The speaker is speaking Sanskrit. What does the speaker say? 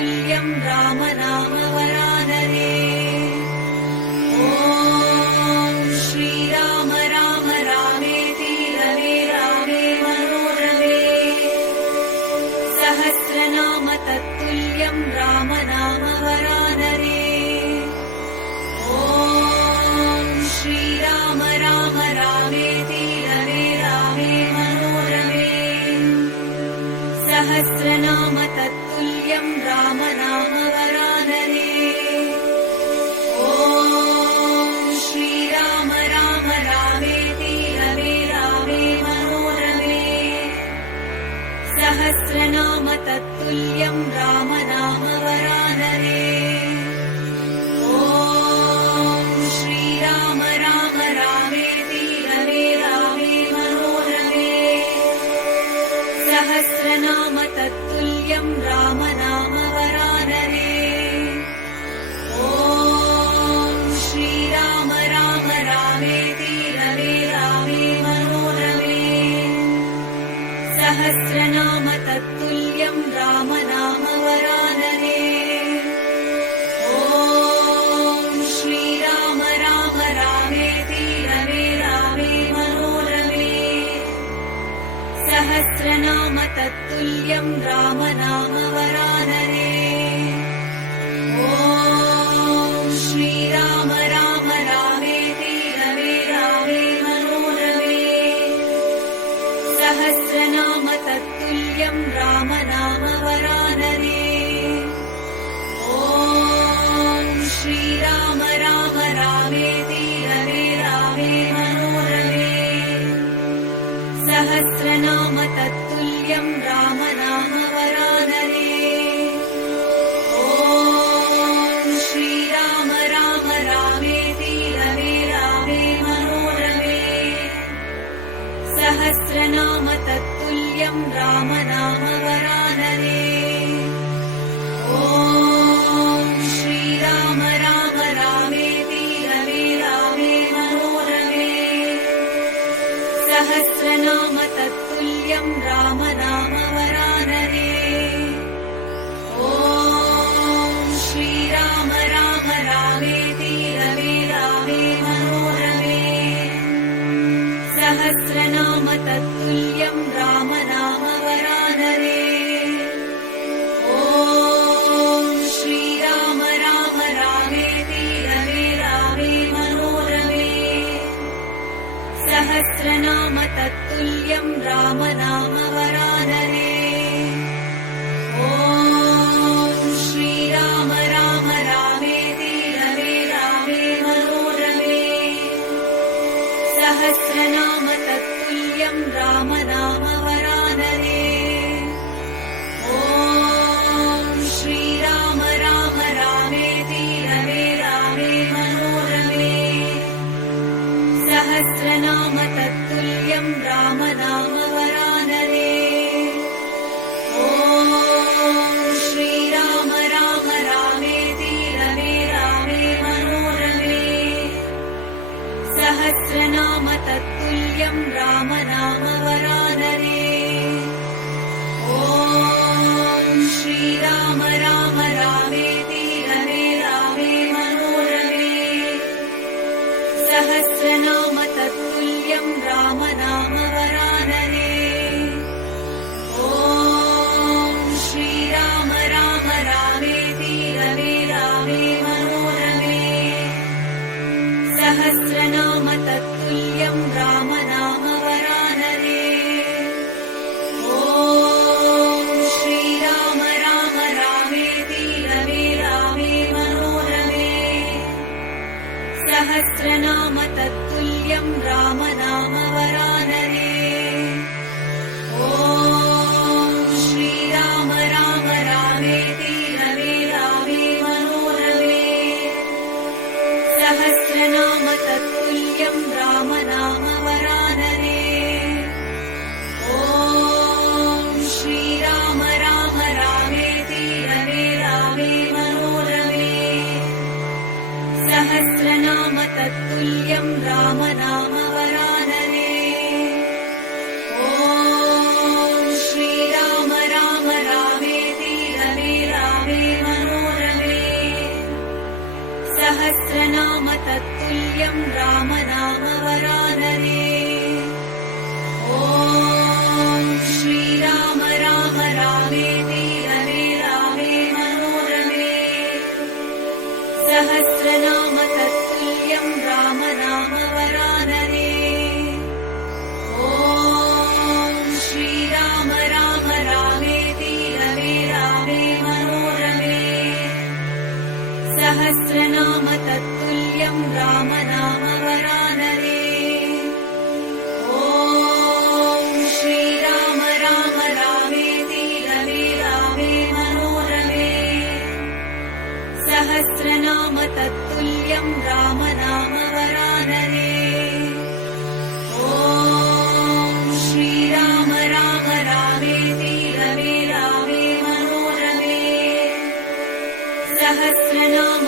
तत्तुल्यं राम नाम वरानने। ॐ श्रीराम राम रामेति रमे रामे मनोरमे। सहस्रनाम तत्तुल्यं राम नाम वरानने। ॐ श्रीराम राम रामेति रमे रामे मनोरमे। सहस्रनाम तत्तुल्यं राम नाम वरानने। ॐ श्रीराम राम रामेति रमे रामे मनोरमे। सहस्रनाम तत्तुल्यं राम नाम वरानने। ॐ श्रीराम राम रामेति रमे रामे मनोरमे। सहस्रनाम तत्तुल्यं राम नाम वरानने। ॐ श्रीराम राम रामेति रमे रामे मनोरमे। सहस्रनाम तत्तुल्यं राम नाम वरानने। ॐ श्रीराम राम रामेति रमे रामे मनोरमे। सहस्रनाम तत्तुल्यं राम नाम वरानने। ॐ श्रीराम राम रामेति रमे रामे मनोरमे। सहस्रनाम तत्तुल्यं राम नाम वरानने। ॐ श्रीराम राम रामेति रमे रामे मनोरमे। सहस्रनाम तत्तुल्यं राम नाम वरानने। ॐ श्रीराम राम रामेति रमे रामे मनोरमे। सहस्रनाम तत्तुल्यं राम नाम वरानने। ॐ श्रीराम राम रामेति रमे रामे मनोरमे। सहस्रनाम तत्तुल्यं राम नाम वरानने। ॐ श्रीराम राम रामेति रमे रामे मनोरमे। सहस्रनाम तत्तुल्यं राम नाम वरानने। ॐ श्रीराम राम रामेति रमे रामे मनोरमे। सहस्रनाम तत्तुल्यं राम नाम वरानने। ॐ श्रीराम राम रामेति रमे रामे मनोरमे। सहस्रनाम तत्तुल्यं राम नाम वरानने। ॐ श्रीराम राम रामेति रमे रामे मनोरमे। सहस्रनाम तत्तुल्यं राम नाम वरानने। ॐ श्रीराम राम रामेति रमे रामे मनोरमे। सहस्रनाम तत्तुल्यं राम नाम वरानने। राम नाम वरानने। ॐ श्रीराम राम रामेति रमे रामे मनोरमे। सहस्रनाम तत्तुल्यं राम नाम वरानने। ॐ श्रीराम राम रामेति रमे रामे मनोरमे। सहस्रनाम